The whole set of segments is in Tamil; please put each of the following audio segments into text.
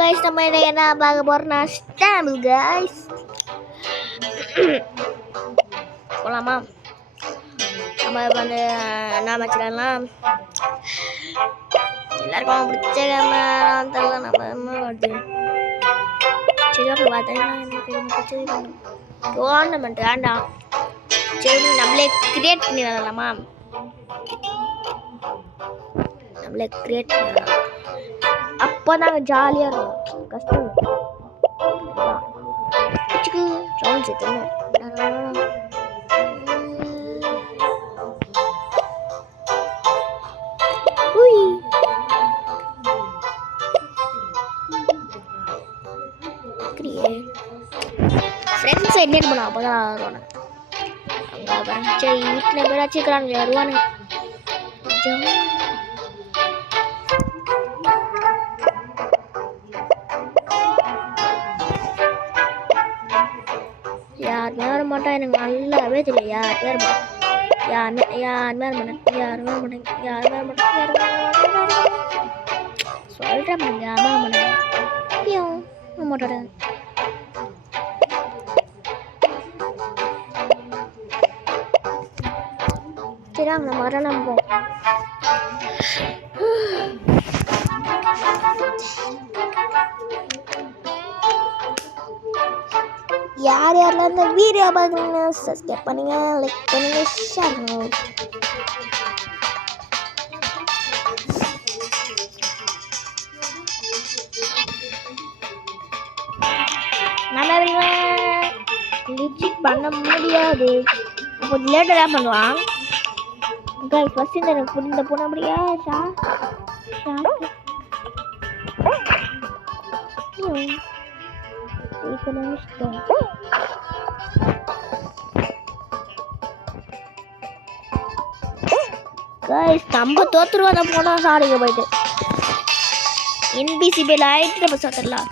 guys, நம்ம இன்னைக்கு என்ன பார்க்க போறோம்னா ஸ்டாம்பிள் guys. போலாமா? நம்ம வந்து நாம வச்சுக்கலாம். எல்லாருக்கும் பிடிச்ச கேமரா தெரியல நம்ம வருது. சரி ஓகே பார்த்தீங்கன்னா எனக்கு பிடிச்சது டோர்னமெண்ட் வேண்டாம். சரி நம்மளே கிரியேட் பண்ணி வரலாமா? நம்மளே கிரியேட் பண்ணலாம். அப்போ நாங்கள் ஜாலியாக இருக்கும். கஷ்டம் சவுண்ட் சேர்த்து ஃப்ரெண்ட்ஸ் இன்வைட் பண்ண அப்போ தான் வருவானு. அங்கே சரி இத்தனை பேர் வச்சுக்கிறானுங்க வருவானு. யாருமே வர மாட்டா, எனக்கு நல்லாவே தெரியும். யாருமே வர சொல்றேன் மாட்டோட சரி நம்ம வர நம்போம். யார் யாரெல்லாம் இந்த வீடியோ பார்க்குறீங்க சப்ஸ்கிரைப் பண்ணுங்க, லைக் பண்ணுங்க, ஷேர் பண்ணுங்க. நம்ம லிஜிட் பண்ண முடியாது, கொஞ்சம் லேட்டாக தான் பண்ணுவான். ஃபர்ஸ்ட் இந்த போன அப்படியா நம்ம தோத்துருவோம். அந்த போனா சாடிங்க போயிட்டு NBC பேல ஆயிட்டு நம்ம சாத்திரலாம்.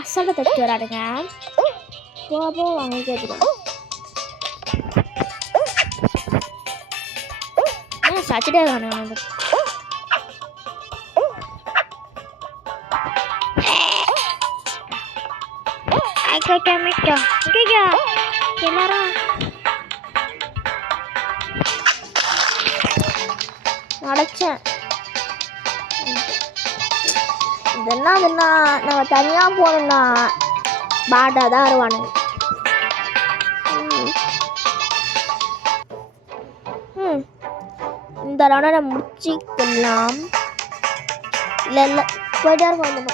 அசால்ட்டை தட்டி வராடுங்க. போபோ வாங்க கேட்டுக்கலாம். சச்சிட்டே காணும். எல்லாரும் அடைச்சேன். இதுன்னா நம்ம தனியாக போகணும்னா பாட்டா தான் வருவானுங்க. இந்த ரவுண்டை நம்ம முடிச்சுக்கலாம். இல்லை போயிட்டே இருக்கோம்.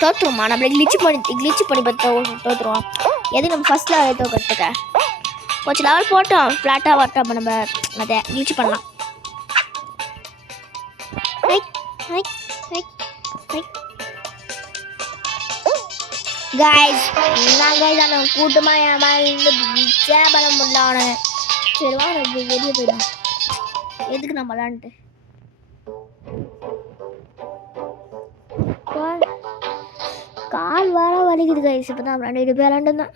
தோற்றுருமா நம்மளை கிளிச்சு பண்ணி தோற்றுருவோம். எது நம்ம ஃபர்ஸ்ட் லெவல் தோக்கிறதுக்க கொஞ்சம் லெவல் போட்டோம் ஃப்ளாட்டாக வரட்டும். அப்போ நம்ம அதை கிளிச்சு பண்ணலாம். guys நான் கூட்டமா பண்ண முடியல அவனை. சரி வா வெளியே போயிடலாம். எதுக்கு நம்ம விளாண்டுட்டு கால் வர வலிக்குது கைஸ். இப்போ தான் விளாண்டு போய் விளாண்டுதான்.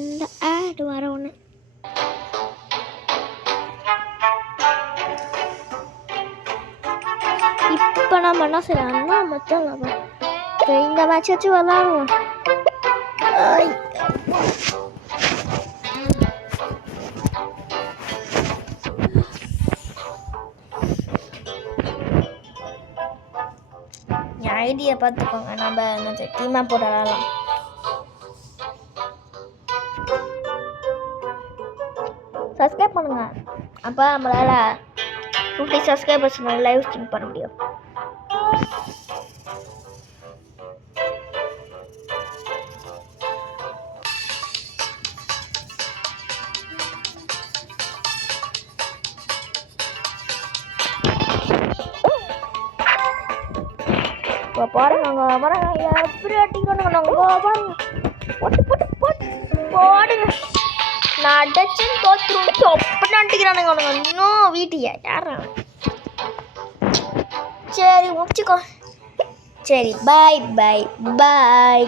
இந்த ஆட் வர ஒன்று இப்போ நம்ம என்ன செய்யலாம்னா மொத்தம் இந்த மேட்ச் வச்சு விளாடுவோம். ஐடியா பார்த்துக்கோங்க. நம்ம டீமாக போட்டு விளாடலாம். சப்ஸ்கிரைப் பண்ணுங்க, அப்போ நம்மளால் 50 சப்ஸ்கிரைபர்ஸ் லைவ் ஸ்ட்ரீம் பண்ண முடியும். பாருங்க எப்படி அடிக்கணும். போடுங்க நான் அடைச்சுன்னு தோற்றுருவோம். அப்படி அடிக்கிறானுங்க அவனுங்க. இன்னும் வீட்டியா யார சரி முடிச்சுக்கோ. சரி பாய் பாய் பாய்.